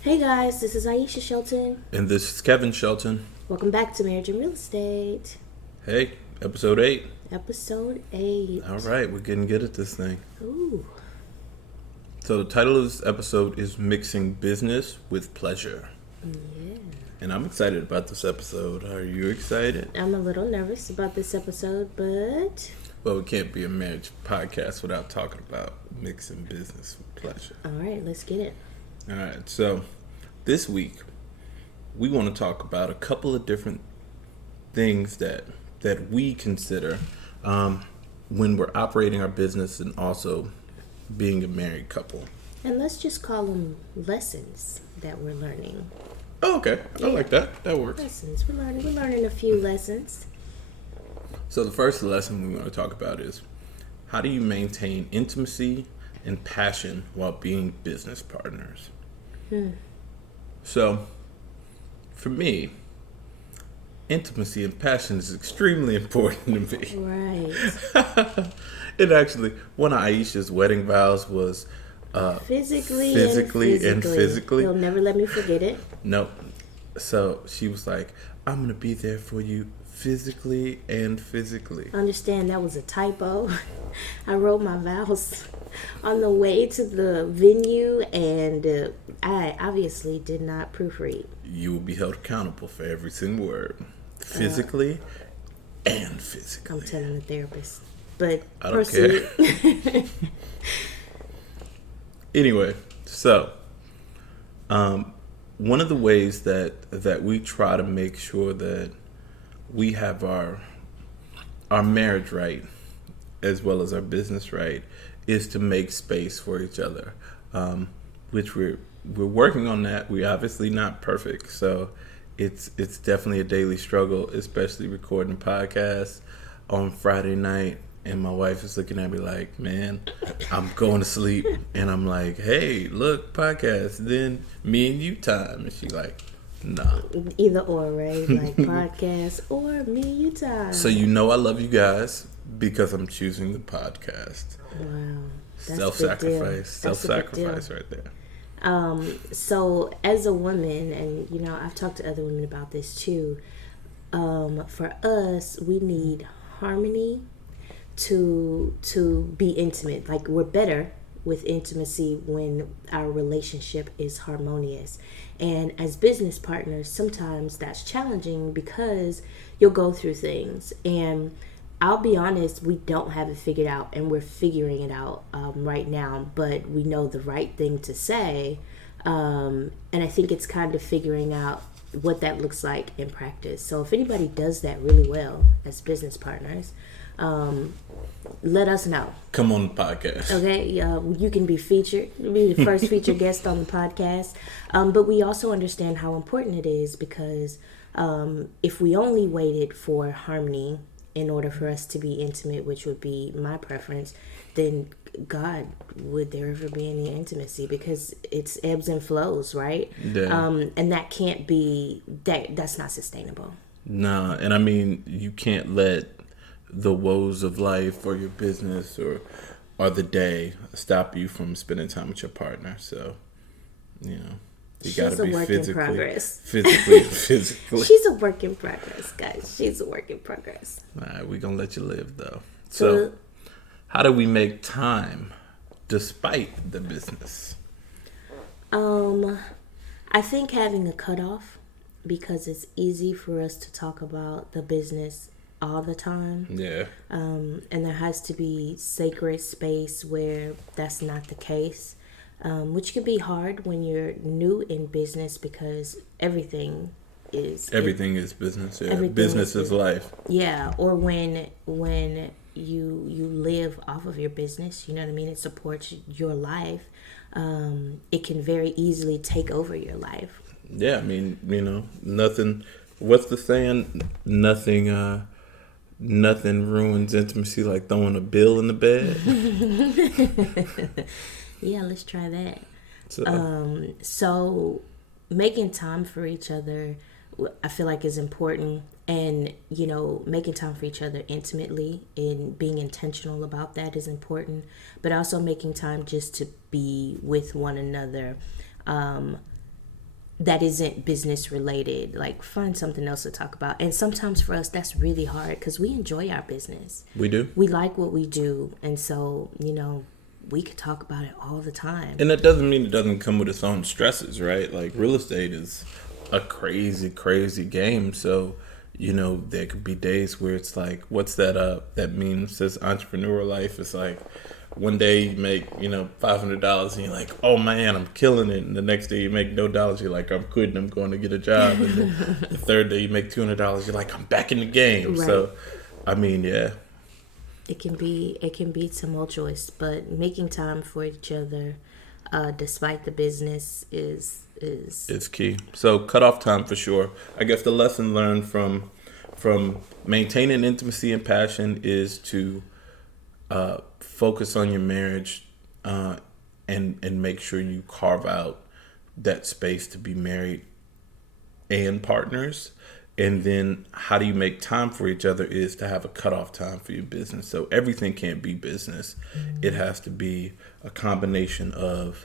Hey guys, this is Aisha Shelton. And this is Kevin Shelton. Welcome back to Marriage and Real Estate. Hey, episode 8. Episode 8. All right, we're getting good at this thing. Ooh. So the title of this episode is Mixing Business with Pleasure. Yeah. And I'm excited about this episode. Are you excited? I'm a little nervous about this episode, but... Well, it can't be a marriage podcast without talking about mixing business with pleasure. All right, let's get it. All right, so this week we want to talk about a couple of different things that we consider when we're operating our business and also being a married couple. And let's just call them lessons that we're learning. Oh, okay. I like that. That works. Lessons. We're learning a few lessons. So the first lesson we want to talk about is how do you maintain intimacy and passion while being business partners? So for me, intimacy and passion is extremely important to me. Right. And actually, one of Aisha's wedding vows was Physically and physically. You'll never let me forget it. Nope. So she was like, I'm going to be there for you physically and physically. Understand that was a typo. I wrote my vows on the way to the venue, and I obviously did not proofread. You will be held accountable for every single word. Physically and physically. I'm telling the therapist. But I don't proceed. care. Anyway, so one of the ways that we try to make sure that we have our marriage right as well as our business right is to make space for each other, which we're working on that. We're obviously not perfect, so it's definitely a daily struggle, especially recording podcasts on Friday night. And my wife is looking at me like, man, I'm going to sleep. And I'm like, hey, look, podcast, then me and you time. And she's like, nah. Either or, right? Like podcast or me and you time. So you know I love you guys because I'm choosing the podcast. Wow. Self-sacrifice. Self-sacrifice right there. So as a woman, and you know, I've talked to other women about this too, for us, we need harmony to be intimate. Like, we're better with intimacy when our relationship is harmonious. And as business partners, sometimes that's challenging because you'll go through things. And I'll be honest, we don't have it figured out, and we're figuring it out right now, but we know the right thing to say. And I think it's kind of figuring out what that looks like in practice. So if anybody does that really well as business partners, let us know. Come on the podcast. Okay, you can be featured. You'll be the first featured guest on the podcast. But we also understand how important it is because if we only waited for harmony in order for us to be intimate, which would be my preference, then God, would there ever be any intimacy? Because it's ebbs and flows, right? Yeah. And that can't be, that's not sustainable. Nah, and I mean, you can't let the woes of life or your business or the day stop you from spending time with your partner. So, you know, you got to be physically and physically. She's a work in progress, guys. She's a work in progress. All right, we're going to let you live, though. So, how do we make time despite the business? I think having a cutoff, because it's easy for us to talk about the business all the time. Yeah. And there has to be sacred space where that's not the case, which can be hard when you're new in business because everything is business. Yeah. Business is life. Yeah. Or when you live off of your business, you know what I mean? It supports your life. It can very easily take over your life. Yeah. I mean, you know, nothing. What's the saying? Nothing ruins intimacy like throwing a bill in the bed. Yeah, let's try that. So making time for each other, I feel like is important. And, you know, making time for each other intimately and being intentional about that is important. But also making time just to be with one another. that isn't business related. Like, find something else to talk about. And sometimes for us, that's really hard because we enjoy our business. We do. We like what we do. And so, we could talk about it all the time. And that doesn't mean it doesn't come with its own stresses, right? Like, real estate is a crazy, crazy game. So, there could be days where it's like, what's that meme says entrepreneurial life? It's like, one day you make, $500 and you're like, oh man, I'm killing it. And the next day you make no dollars. You're like, I'm quitting. I'm going to get a job. And then the third day you make $200. You're like, I'm back in the game. Right. So, yeah. It can be tumultuous, but making time for each other, despite the business, is key. So cut off time for sure. I guess the lesson learned from maintaining intimacy and passion is to focus on your marriage, and make sure you carve out that space to be married and partners. And then how do you make time for each other is to have a cutoff time for your business. So everything can't be business. Mm-hmm. It has to be a combination of,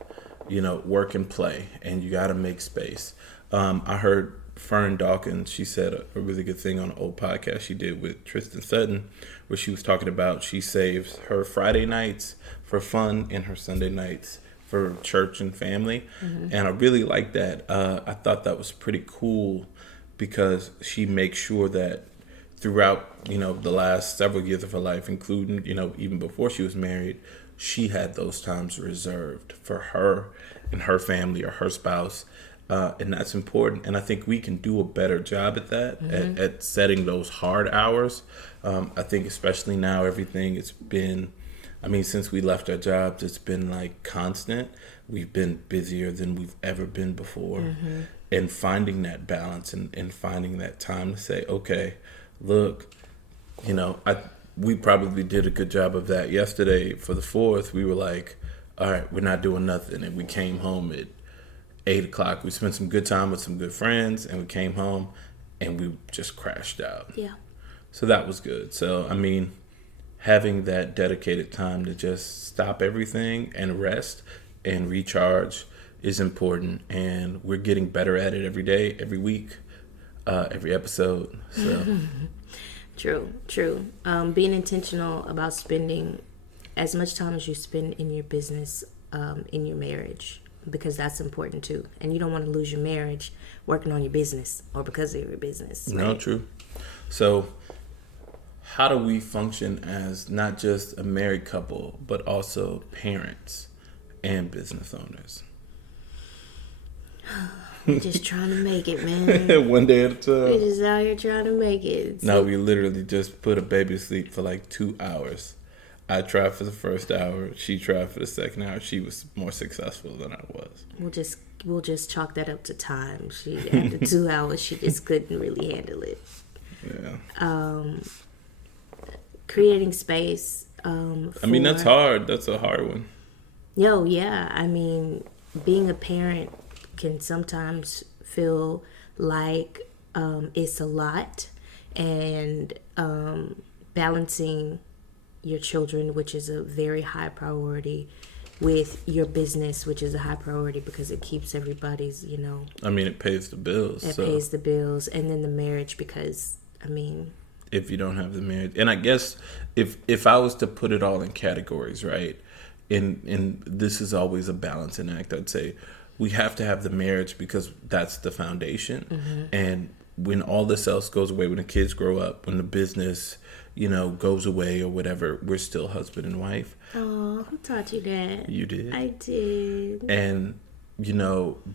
work and play, and you got to make space. I heard Fern Dawkins, she said a really good thing on an old podcast she did with Tristan Sutton, where she was talking about she saves her Friday nights for fun and her Sunday nights for church and family. Mm-hmm. And I really like that. I thought that was pretty cool because she makes sure that throughout, the last several years of her life, including, even before she was married, she had those times reserved for her and her family or her spouse. And that's important. And I think we can do a better job at that, mm-hmm. at setting those hard hours. I think especially now, everything it's been, since we left our jobs, it's been like constant. We've been busier than we've ever been before. Mm-hmm. And finding that balance and finding that time to say, okay, look, we probably did a good job of that yesterday for the 4th. We were like, all right, we're not doing nothing. And we came home at 8:00. We spent some good time with some good friends, and we came home and we just crashed out. Yeah. So that was good. So, having that dedicated time to just stop everything and rest and recharge is important, and we're getting better at it every day, every week, every episode. So True. Being intentional about spending as much time as you spend in your business, in your marriage, because that's important too. And you don't want to lose your marriage working on your business or because of your business. Right? No, true. So how do we function as not just a married couple, but also parents and business owners? We're just trying to make it, man. One day at a time. We're just out here trying to make it. No, we literally just put a baby to sleep for like 2 hours. I tried for the first hour. She tried for the second hour. She was more successful than I was. We'll just chalk that up to time. She after 2 hours, she just couldn't really handle it. Yeah. Creating space. That's hard. That's a hard one. Yeah. Being a parent can sometimes feel like it's a lot, and balancing your children, which is a very high priority, with your business, which is a high priority because it keeps everybody's, it pays the bills. It pays the bills, and then the marriage because, if you don't have the marriage, and I guess if I was to put it all in categories, right, and this is always a balancing act, I'd say we have to have the marriage because that's the foundation. Mm-hmm. And when all this else goes away, when the kids grow up, when the business, goes away or whatever, we're still husband and wife. Oh, who taught you that? You did. I did. And,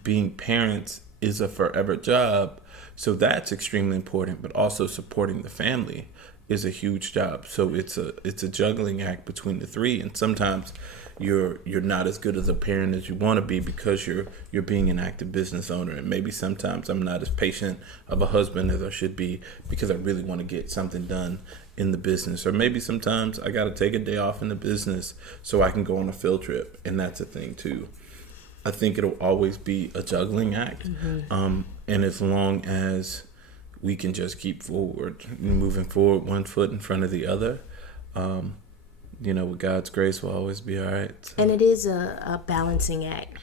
being parents is a forever job. So that's extremely important, but also supporting the family is a huge job. So it's a juggling act between the three. And sometimes you're not as good as a parent as you want to be because you're being an active business owner. And maybe sometimes I'm not as patient of a husband as I should be because I really want to get something done in the business. Or maybe sometimes I got to take a day off in the business so I can go on a field trip. And that's a thing too. I think it'll always be a juggling act. Mm-hmm. And as long as we can just keep moving forward, one foot in front of the other, with God's grace, we'll always be all right. And it is a balancing act.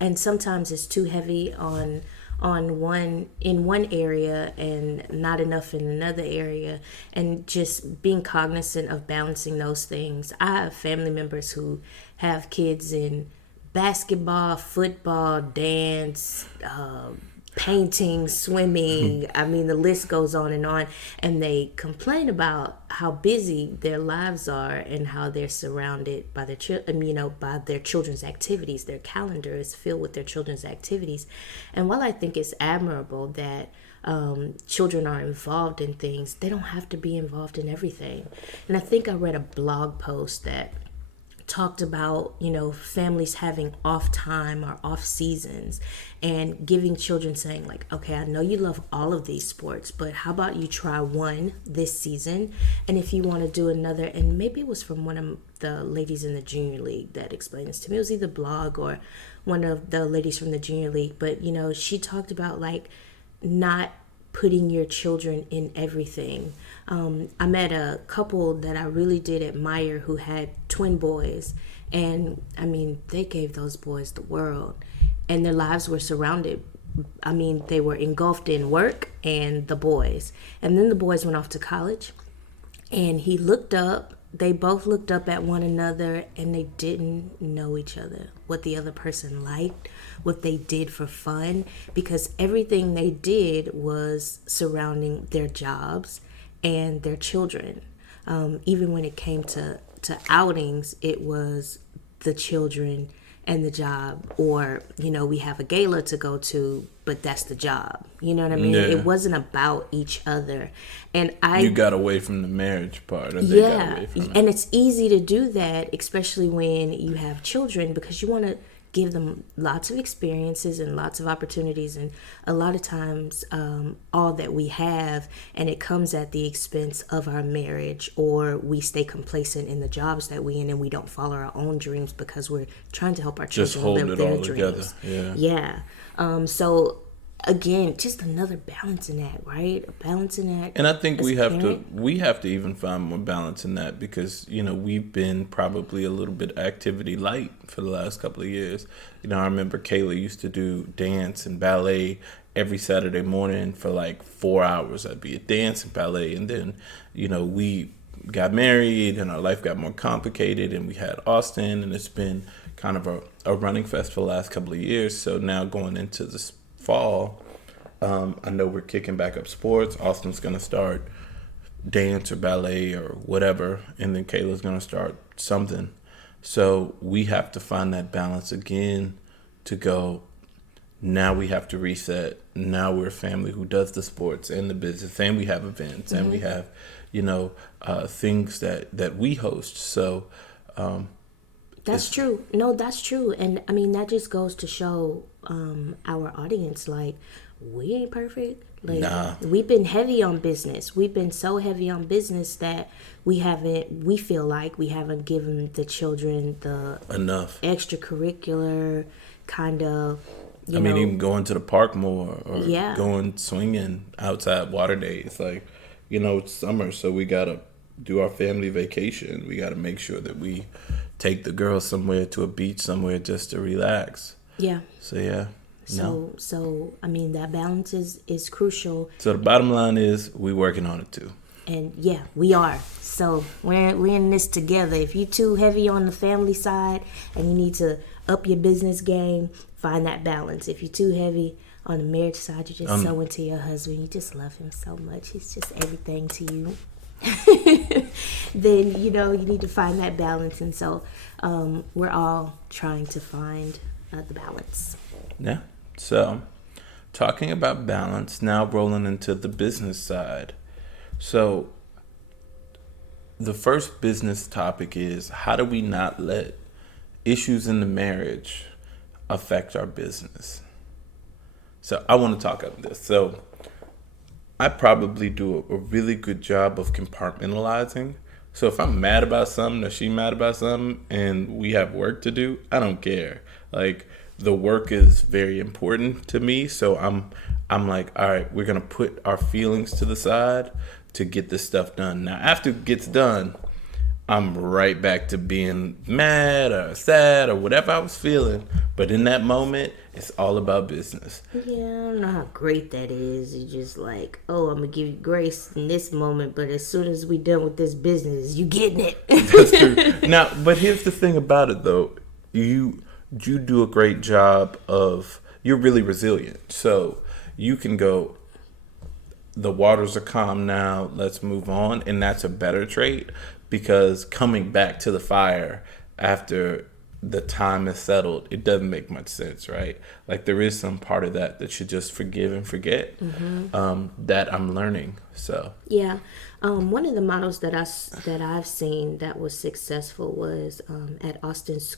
and sometimes it's too heavy on one area and not enough in another area, and just being cognizant of balancing those things. I have family members who have kids in basketball, football, dance, painting, swimming. I mean, the list goes on, and they complain about how busy their lives are and how they're surrounded by their by their children's activities. Their calendar is filled with their children's activities, and while I think it's admirable that children are involved in things, they don't have to be involved in everything. And I think I read a blog post that talked about, families having off time or off seasons, and giving children, saying like, okay, I know you love all of these sports, but how about you try one this season, and if you want to do another. And maybe it was from one of the ladies in the junior league that explained this to me. It was either blog or one of the ladies from the junior league, but she talked about like not putting your children in everything. I met a couple that I really did admire who had twin boys, and I mean, they gave those boys the world, and their lives were surrounded. I mean, they were engulfed in work and the boys, and then the boys went off to college, and they both looked up at one another, and they didn't know each other, what the other person liked, what they did for fun, because everything they did was surrounding their jobs and their children. Even when it came to outings, it was the children and the job, or we have a gala to go to, but that's the job. You know what I mean? Yeah. It wasn't about each other, and You got away from the marriage part, or they got away from it. And it's easy to do that, especially when you have children, because you want to give them lots of experiences and lots of opportunities, and a lot of times all that we have, and it comes at the expense of our marriage, or we stay complacent in the jobs that we in, and we don't follow our own dreams because we're trying to help our children Just hold live it their all dreams. together. Yeah. So again, just another balancing act, right? A balancing act. And I think we have parent. to even find more balance in that, because we've been probably a little bit activity light for the last couple of years. I remember Kayla used to do dance and ballet every Saturday morning for like 4 hours. I'd be at dance and ballet, and then we got married and our life got more complicated, and we had Austin, and it's been kind of a running fest for the last couple of years. So now going into this fall, I know we're kicking back up sports. Austin's going to start dance or ballet or whatever, and then Kayla's going to start something. So we have to find that balance again to go, now we have to reset. Now we're a family who does the sports and the business, and we have events, and we have, things that we host. So That's true. No, that's true. And I mean, that just goes to show our audience, like, we ain't perfect. Like, Nah. We've been heavy on business. We've been so heavy on business that we feel like we haven't given the children the enough extracurricular kind of, even going to the park more, or Yeah. going swinging outside water days. Like, it's summer, so we got to do our family vacation. We got to make sure that we take the girls somewhere, to a beach somewhere, just to relax. Yeah. So, yeah. So I mean, that balance is crucial. So the bottom line is, we working on it too. And yeah, we are. So we're in this together. If you're too heavy on the family side and you need to up your business game, find that balance. If you're too heavy on the marriage side, you're just so into your husband, you just love him so much, he's just everything to you. Then you need to find that balance. And so we're all trying to find the balance. Yeah. So, talking about balance, now rolling into the business side. So, the first business topic is, how do we not let issues in the marriage affect our business? So, I want to talk about this. So, I probably do a really good job of compartmentalizing. So if I'm mad about something, or she mad about something, and we have work to do, I don't care. Like, the work is very important to me. So I'm like, all right, we're going to put our feelings to the side to get this stuff done. Now, after it gets done, I'm right back to being mad or sad or whatever I was feeling. But in that moment, it's all about business. Yeah, I don't know how great that is. You're just like, oh, I'm gonna give you grace in this moment, but as soon as we done with this business, you getting That's true. it. Now, but here's the thing about it, though. You do a great job of. You're really resilient, so you can go. The waters are calm now. Let's move on, and that's a better trait because coming back to the fire after the time is settled, it doesn't make much sense, right? Like there is some part of that that you just forgive and forget. That I'm learning. So Yeah, one of the models that I've seen that was successful was at Austin's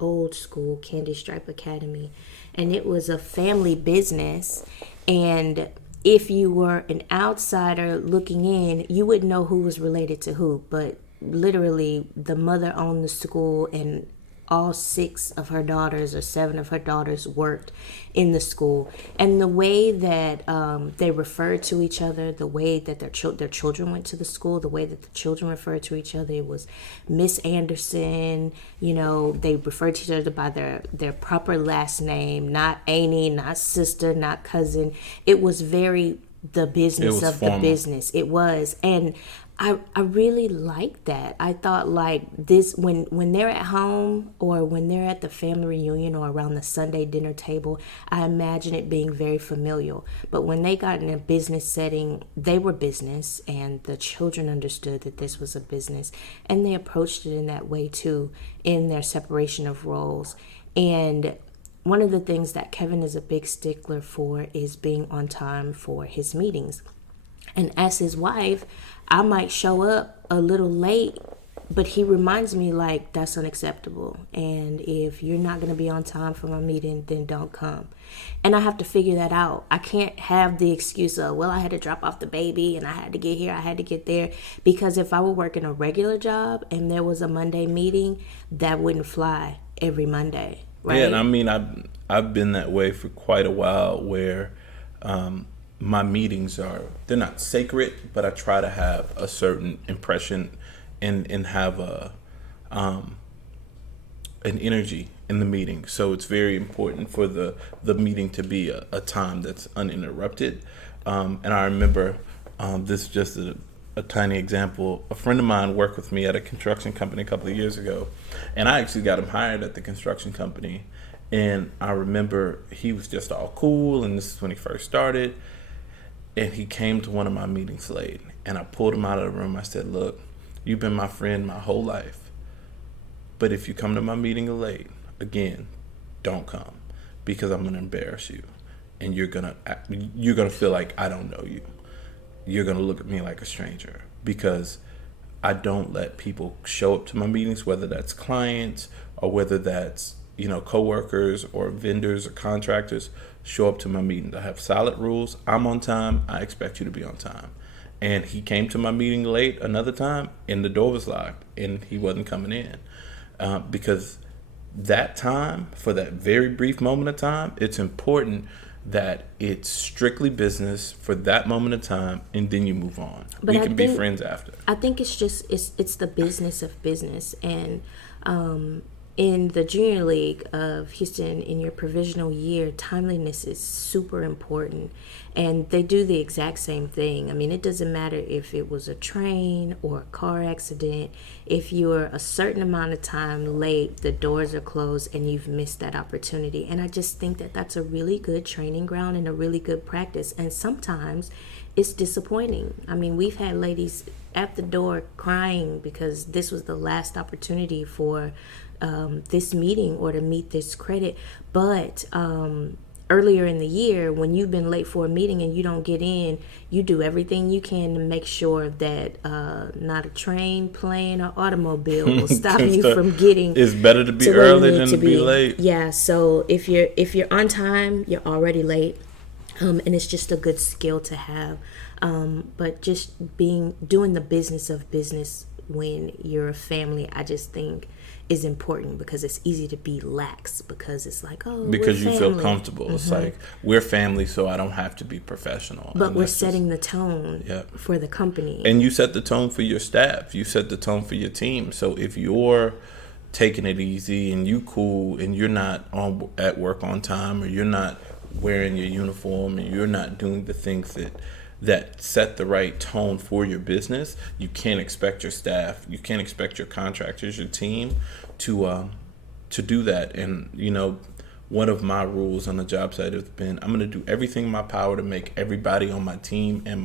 old school Candy Stripe Academy, and it was a family business. And if you were an outsider looking in, you wouldn't know who was related to who, but literally the mother owned the school, and all six of her daughters or seven of her daughters worked in the school. And the way that they referred to each other, the way that their children went to the school, the way that the children referred to each other, it was Miss Anderson. You know, they referred to each other by their proper last name, not Annie, not sister, not cousin. It was very the business of formal. the business. It was. And I really like that. I thought like this when they're at home or when they're at the family reunion or around the Sunday dinner table, I imagine it being very familial. But when they got in a business setting, they were business and the children understood that this was a business, and they approached it in that way too, in their separation of roles. And one of the things that Kevin is a big stickler for is being on time for his meetings. And as his wife, I might show up a little late, but he reminds me like that's unacceptable. And if you're not going to be on time for my meeting, then don't come. And I have to figure that out. I can't have the excuse of, well, I had to drop off the baby and I had to get here, I had to get there. Because if I were working a regular job and there was a Monday meeting, that wouldn't fly every Monday. Right? yeah, and I mean I've been that way for quite a while where my meetings they're not sacred, but I try to have a certain impression and have an energy in the meeting. So it's very important for the meeting to be a time that's uninterrupted. And I remember this is just a tiny example. A friend of mine worked with me at a construction company a couple of years ago, and I actually got him hired at the construction company. And I remember he was just all cool, and this is when he first started. And he came to one of my meetings late, and I pulled him out of the room. I said, look, you've been my friend my whole life, but if you come to my meeting late, again, don't come, because I'm going to embarrass you, and you're going to feel like I don't know you. You're going to look at me like a stranger, because I don't let people show up to my meetings, whether that's clients or whether that's, coworkers or vendors or contractors, show up to my meetings. I have solid rules. I'm on time. I expect you to be on time. And he came to my meeting late another time, and the door was locked, and he wasn't coming in. Because that time, for that very brief moment of time, it's important that it's strictly business for that moment of time, and then you move on. But We can be friends after. I think it's just it's the business of business. And in the junior league of Houston, in your provisional year, timeliness is super important, and they do the exact same thing. I mean, it doesn't matter if it was a train or a car accident. If you're a certain amount of time late, the doors are closed and you've missed that opportunity. And I just think that that's a really good training ground and a really good practice. And sometimes it's disappointing. I mean, we've had ladies at the door crying because this was the last opportunity for this meeting or to meet this credit. But earlier in the year, when you've been late for a meeting and you don't get in, you do everything you can to make sure that not a train, plane, or automobile will stop you from getting. It's better to be early than to be late. Yeah. So if you're on time, you're already late. And it's just a good skill to have. But just doing the business of business when you're a family, I just think is important, because it's easy to be lax because it's like, oh, because we're you feel family. comfortable. It's like, we're family, so I don't have to be professional. But And we're that's just- setting the tone Yep. for the company. and you set the tone for your staff. You set the tone for your team. So if you're taking it easy and you cool and you're not at work on time, or you're not wearing your uniform, and you're not doing the things that set the right tone for your business, you can't expect your staff, you can't expect your contractors, your team to do that. And one of my rules on the job site has been, I'm going to do everything in my power to make everybody on my team and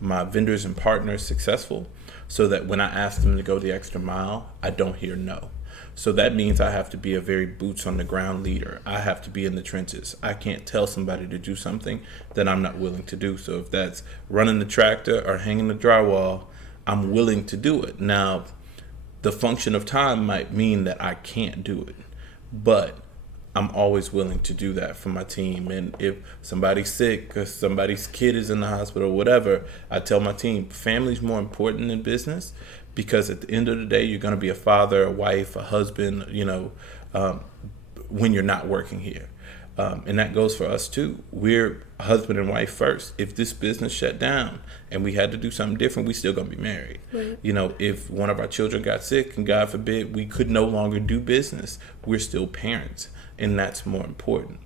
my vendors and partners successful, so that when I ask them to go the extra mile, I don't hear no. So that means I have to be a very boots on the ground leader. I have to be in the trenches. I can't tell somebody to do something that I'm not willing to do. So if that's running the tractor or hanging the drywall, I'm willing to do it. Now, the function of time might mean that I can't do it, but I'm always willing to do that for my team. And if somebody's sick or somebody's kid is in the hospital or whatever, I tell my team, family's more important than business, because at the end of the day, you're going to be a father, a wife, a husband, when you're not working here. And that goes for us too. We're husband and wife first. If this business shut down and we had to do something different, we still gonna be married. Right. If one of our children got sick and God forbid we could no longer do business, we're still parents, and that's more important.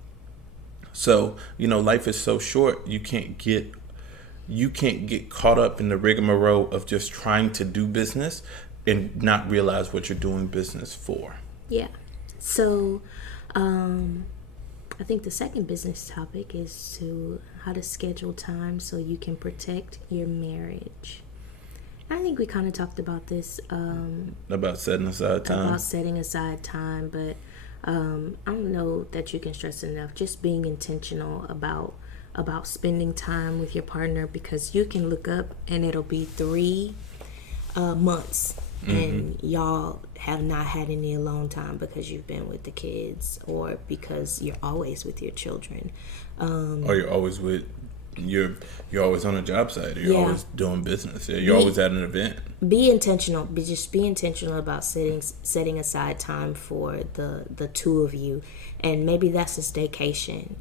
So, life is so short. You can't get caught up in the rigmarole of just trying to do business and not realize what you're doing business for. Yeah. So, I think the second business topic is how to schedule time so you can protect your marriage. I think we kind of talked about this. About setting aside time. About setting aside time, but I don't know that you can stress enough. Just being intentional about spending time with your partner, because you can look up and it'll be 3 months. And y'all have not had any alone time because you've been with the kids, or because you're always with your children, or you're always you're always on a job site, or you're always doing business, you're always at an event. Be intentional. Be intentional about setting aside time for the two of you, and maybe that's a staycation.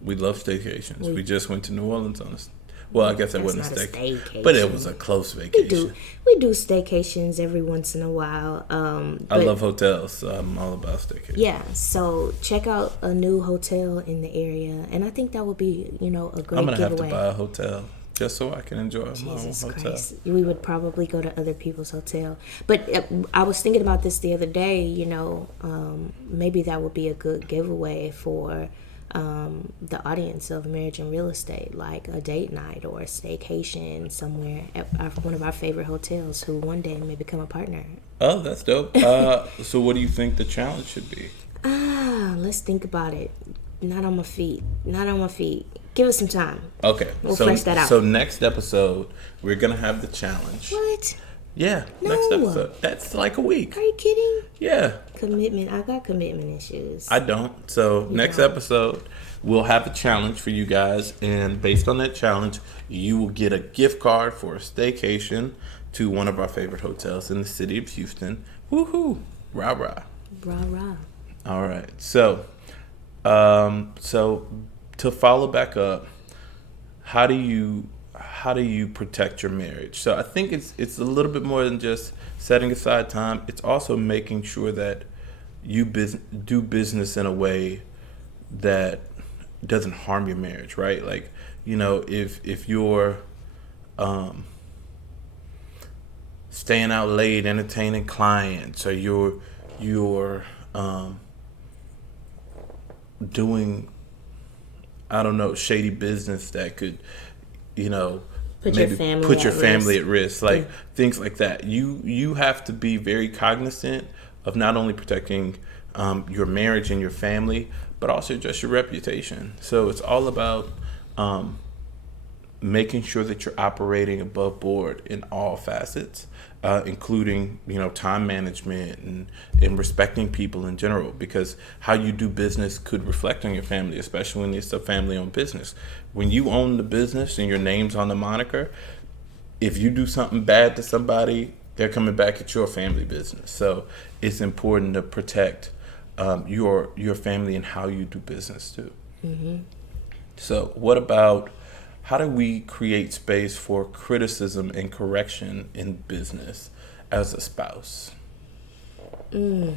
We love staycations. We just went to New Orleans on well, I guess that wasn't a staycation, but it was a close vacation. We do staycations every once in a while. I love hotels, so I'm all about staycations. Yeah, so check out a new hotel in the area, and I think that would be, a great giveaway. I'm gonna have to buy a hotel just so I can enjoy my own hotel. Christ. We would probably go to other people's hotel, but I was thinking about this the other day. Maybe that would be a good giveaway for the audience of Marriage and Real Estate, like a date night or a staycation somewhere at one of our favorite hotels, who one day may become a partner. Oh, that's dope. So what do you think the challenge should be? Let's think about it. Not on my feet. Give us some time. Okay. We'll flesh that out. So next episode, we're going to have the challenge. What? Yeah, No. next episode. That's like a week. Are you kidding? Yeah. Commitment. I got commitment issues. I don't. So next episode, we'll have a challenge for you guys. And based on that challenge, you will get a gift card for a staycation to one of our favorite hotels in the city of Houston. Woohoo. Rah, rah. Rah, rah. All right. So to follow back up, how do you protect your marriage? So I think it's a little bit more than just setting aside time. It's also making sure that you do business in a way that doesn't harm your marriage, right? Like, if you're staying out late entertaining clients, or you're doing, I don't know, shady business that could, Put your family at risk, like things like that. You have to be very cognizant of not only protecting your marriage and your family, but also just your reputation. So it's all about making sure that you're operating above board in all facets, including time management and respecting people in general, because how you do business could reflect on your family, especially when it's a family-owned business. When you own the business and your name's on the moniker, if you do something bad to somebody, they're coming back at your family business. So it's important to protect your family and how you do business too. So what about how do we create space for criticism and correction in business as a spouse? Well,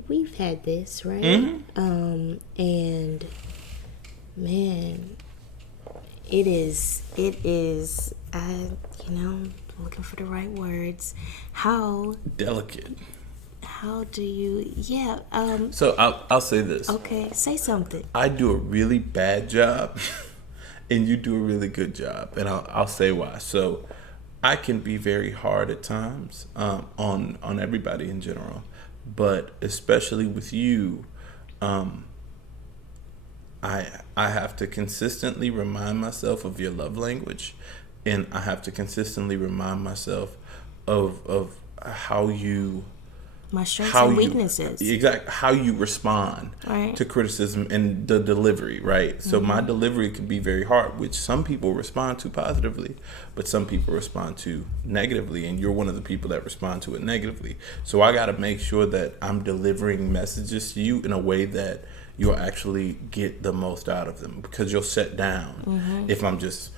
we've had this, right? And man, it is looking for the right words. Delicate. How do you, yeah, So I'll say this. okay, say something. I do a really bad job and you do a really good job. And I'll say why. So I can be very hard at times on everybody in general. But especially with you, I have to consistently remind myself of your love language. And I have to consistently remind myself of how you... My strengths how and you weaknesses. exactly how you respond Right. to criticism and the delivery, right? So my delivery can be very hard, which some people respond to positively, but some people respond to negatively, and you're one of the people that respond to it negatively. So I got to make sure that I'm delivering messages to you in a way that you'll actually get the most out of them, because you'll sit down. If I'm just,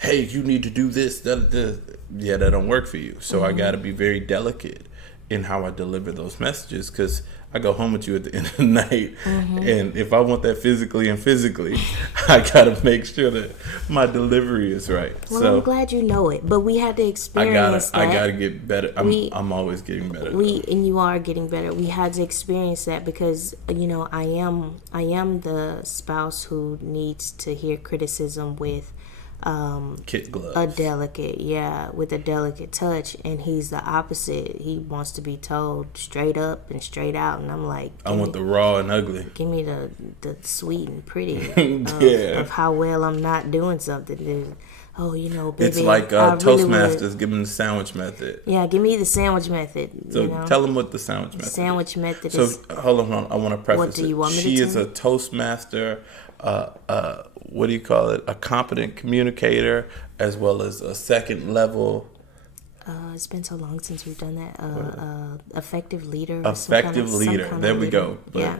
hey, you need to do this, yeah, that don't work for you. So I got to be very delicate in how I deliver those messages, because I go home with you at the end of the night, and if I want that physically, I gotta make sure that my delivery is right. Well, So I'm glad you know it, but we had to experience I that. gotta get better. I'm always getting better. And you are getting better. We had to experience that because I am the spouse who needs to hear criticism with Kid gloves. with a delicate touch, and he's the opposite. He wants to be told straight up and straight out, and I'm like, I want the raw and ugly. give me the sweet and pretty of how well I'm not doing something. Oh, baby, It's like I really Toastmasters would. giving the sandwich method. Yeah, give me the sandwich method. So tell them what the sandwich method Sandwich method is. is. So hold on, I want to preface What do you want me to She tell is you? a Toastmaster, what do you call it? A competent communicator, as well as a second level It's been so long since we've done that. Effective leader. Or effective some leader. kind There of we leader. go. But Yeah.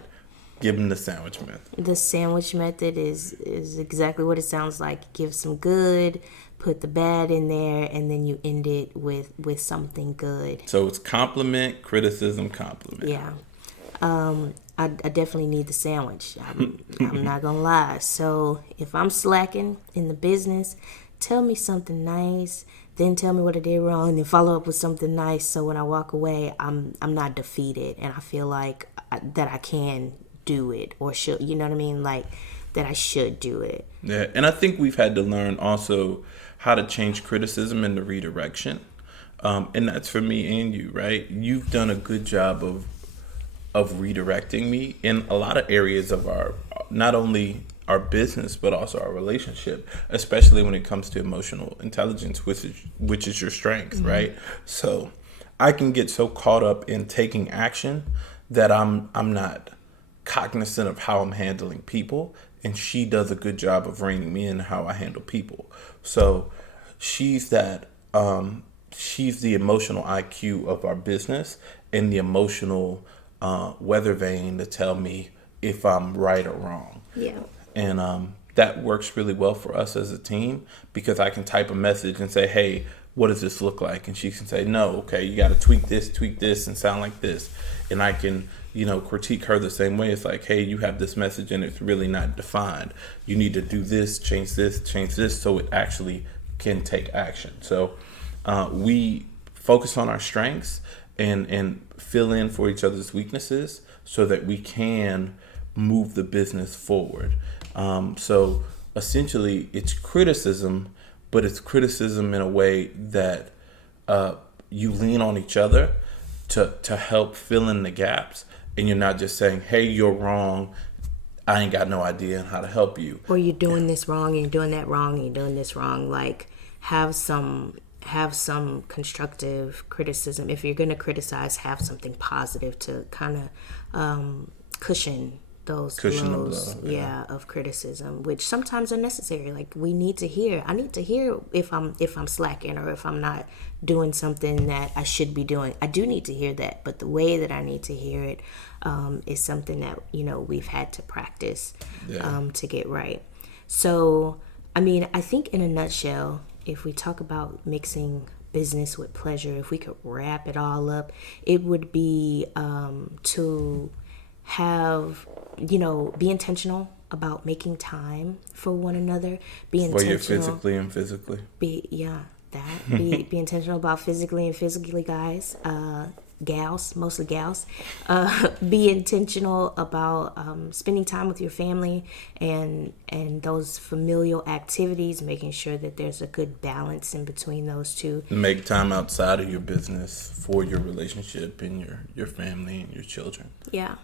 give them the sandwich method. The sandwich method is exactly what it sounds like. Give some good, put the bad in there, and then you end it with something good. So it's compliment, criticism, compliment. Yeah. I definitely need the sandwich. I'm not gonna lie. So if I'm slacking in the business, tell me something nice, then tell me what I did wrong, and follow up with something nice. So when I walk away, I'm not defeated, and I feel like that I can do it, or should, you know what I mean? Like that I should do it. Yeah, and I think we've had to learn also how to change criticism into redirection. And that's for me and you, right? You've done a good job of redirecting me in a lot of areas of our, not only our business, but also our relationship, especially when it comes to emotional intelligence, which is your strength, right? So I can get so caught up in taking action that I'm not cognizant of how I'm handling people, and she does a good job of reining me in how I handle people. So she's the emotional IQ of our business and the emotional weather vane to tell me if I'm right or wrong. Yeah. And that works really well for us as a team, because I can type a message and say, hey, what does this look like? And she can say, no, okay, you got to tweak this and sound like this. And I can, critique her the same way. It's like, hey, you have this message and it's really not defined. You need to do this, change this, so it actually can take action. So we focus on our strengths and fill in for each other's weaknesses so that we can move the business forward. So essentially it's criticism, but it's criticism in a way that you lean on each other to help fill in the gaps, and you're not just saying, hey, you're wrong, I ain't got no idea on how to help you. Or you're doing this wrong, and you're doing that wrong, and you're doing this wrong. Like, have some constructive criticism. If you're going to criticize, have something positive to kind of cushion those Cushion the blows, blow. Yeah. of criticism, which sometimes are necessary. Like we need to hear. I need to hear if I'm slacking or if I'm not doing something that I should be doing. I do need to hear that, but the way that I need to hear it is something that we've had to practice Yeah. to get right. So, I mean, I think in a nutshell, if we talk about mixing business with pleasure, if we could wrap it all up, it would be to have, be intentional about making time for one another. Be For you intentional. physically and physically. Be intentional about physically and physically, guys. Gals, mostly gals. Be intentional about spending time with your family and those familial activities, making sure that there's a good balance in between those two. Make time outside of your business for your relationship and your family and your children. Yeah.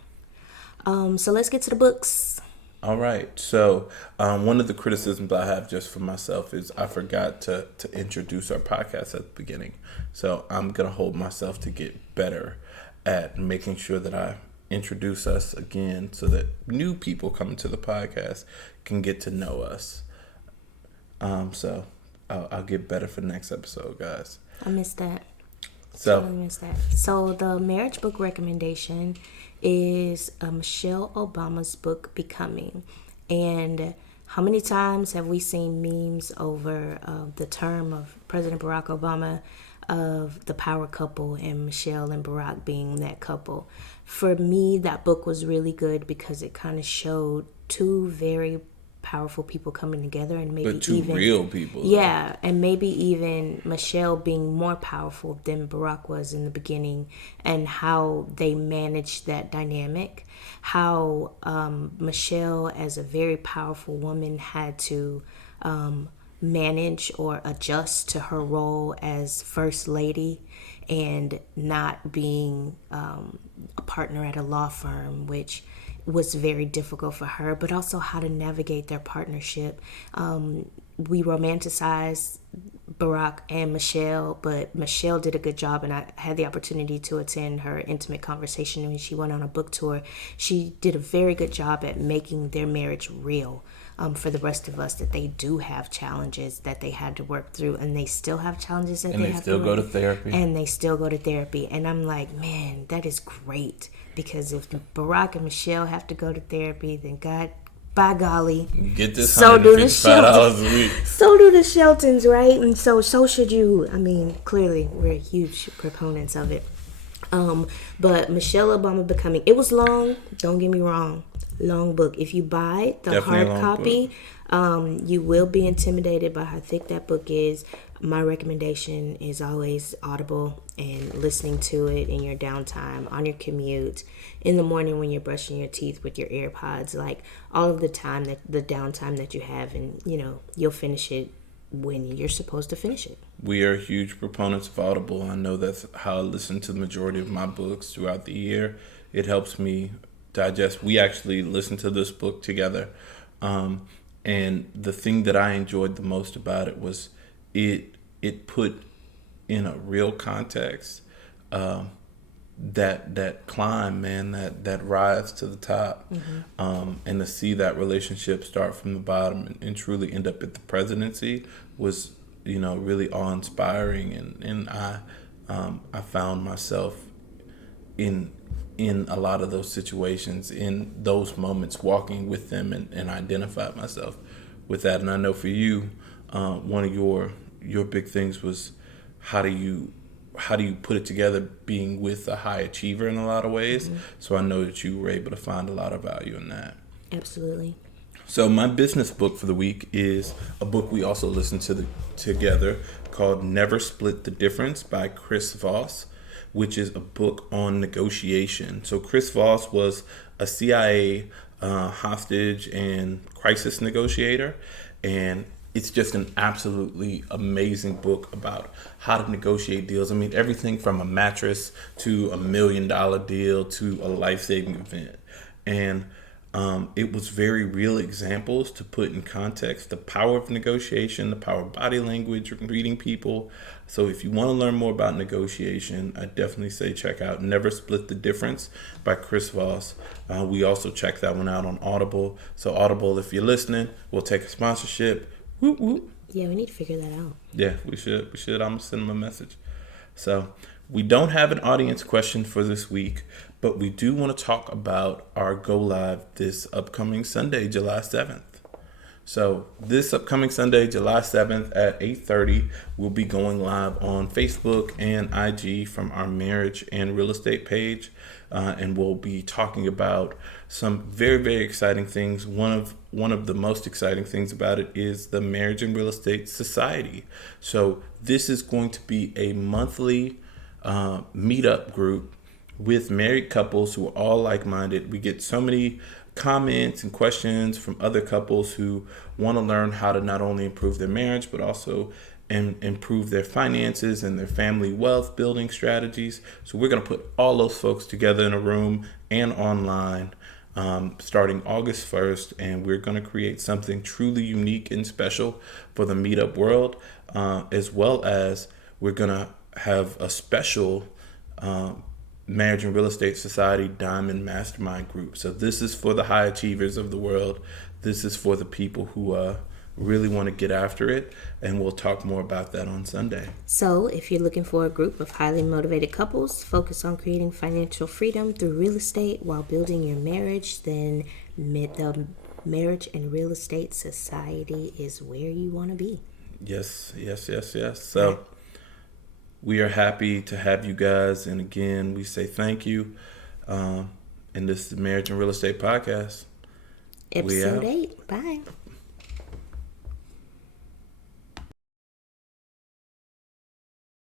So let's get to the books. All right. So one of the criticisms I have just for myself is I forgot to introduce our podcast at the beginning. So I'm going to hold myself to get better at making sure that I introduce us again so that new people coming to the podcast can get to know us. So I'll get better for the next episode, guys. I missed that. So Totally missed that. So the marriage book recommendation is Michelle Obama's book Becoming. And how many times have we seen memes over the term of President Barack Obama of the power couple and Michelle and Barack being that couple? For me, that book was really good because it kind of showed two very powerful people coming together, and maybe but two even real people. yeah, and maybe even Michelle being more powerful than Barack was in the beginning, and how they managed that dynamic. How Michelle, as a very powerful woman, had to manage or adjust to her role as first lady and not being a partner at a law firm, which was very difficult for her, but also how to navigate their partnership. We romanticize Barack and Michelle, but Michelle did a good job, and I had the opportunity to attend her intimate conversation when she went on a book tour. She did a very good job at making their marriage real. For the rest of us, that they do have challenges that they had to work through, and they still have challenges that And they have still to go work to therapy. and they still go to therapy. And I'm like, man, that is great, because if Barack and Michelle have to go to therapy, then God, by golly, Get this so do the $155 a week. so do the Sheltons, right? And so should you. I mean, clearly we're huge proponents of it. But Michelle Obama Becoming, it was long, don't get me wrong, long book. If you buy the Definitely a hard long copy, you will be intimidated by how thick that book is. My recommendation is always Audible and listening to it in your downtime, on your commute, in the morning when you're brushing your teeth with your AirPods, like all of the time, that the downtime that you have, and you'll finish it when you're supposed to finish it. We are huge proponents of Audible. I know that's how I listen to the majority of my books throughout the year. It helps me digest. We actually listened to this book together. And the thing that I enjoyed the most about it was it put in a real context that climb, man, that rise to the top, and to see that relationship start from the bottom and truly end up at the presidency was really awe-inspiring, and I found myself in a lot of those situations, in those moments, walking with them, and identified myself with that. And I know for you, one of your big things was how do you put it together, being with a high achiever in a lot of ways. So I know that you were able to find a lot of value in that. Absolutely. So my business book for the week is a book we also listened to together called Never Split the Difference by Chris Voss, which is a book on negotiation. So Chris Voss was a CIA hostage and crisis negotiator, and it's just an absolutely amazing book about how to negotiate deals. I mean, everything from a mattress to $1 million deal to a life-saving event. And it was very real examples to put in context the power of negotiation, the power of body language, reading people, So if you want to learn more about negotiation, I definitely say check out Never Split the Difference by Chris Voss. We also check that one out on Audible. So Audible, if you're listening, we'll take a sponsorship. Whoop, whoop. Yeah, we need to figure that out. Yeah, we should. I'm going to send them a message. So we don't have an audience question for this week, but we do want to talk about our go live this upcoming Sunday, July 7th. So this upcoming Sunday, July 7th at 8:30, we'll be going live on Facebook and IG from our marriage and real estate page. And we'll be talking about some very, very exciting things. One of the most exciting things about it is the Marriage and Real Estate Society. So this is going to be a monthly meetup group with married couples who are all like-minded. We get so many comments and questions from other couples who want to learn how to not only improve their marriage, but also improve their finances and their family wealth building strategies. So we're going to put all those folks together in a room and online starting August 1st, and we're going to create something truly unique and special for the meetup world, as well as we're going to have a special Marriage and Real Estate Society Diamond Mastermind Group. So this is for the high achievers of the world. This is for the people who really want to get after it, and we'll talk more about that on Sunday. So if you're looking for a group of highly motivated couples focused on creating financial freedom through real estate while building your marriage, then the Marriage and Real Estate Society is where you want to be. Yes. So we are happy to have you guys, and again, we say thank you. And this is the Marriage and Real Estate Podcast. Episode 8. Bye.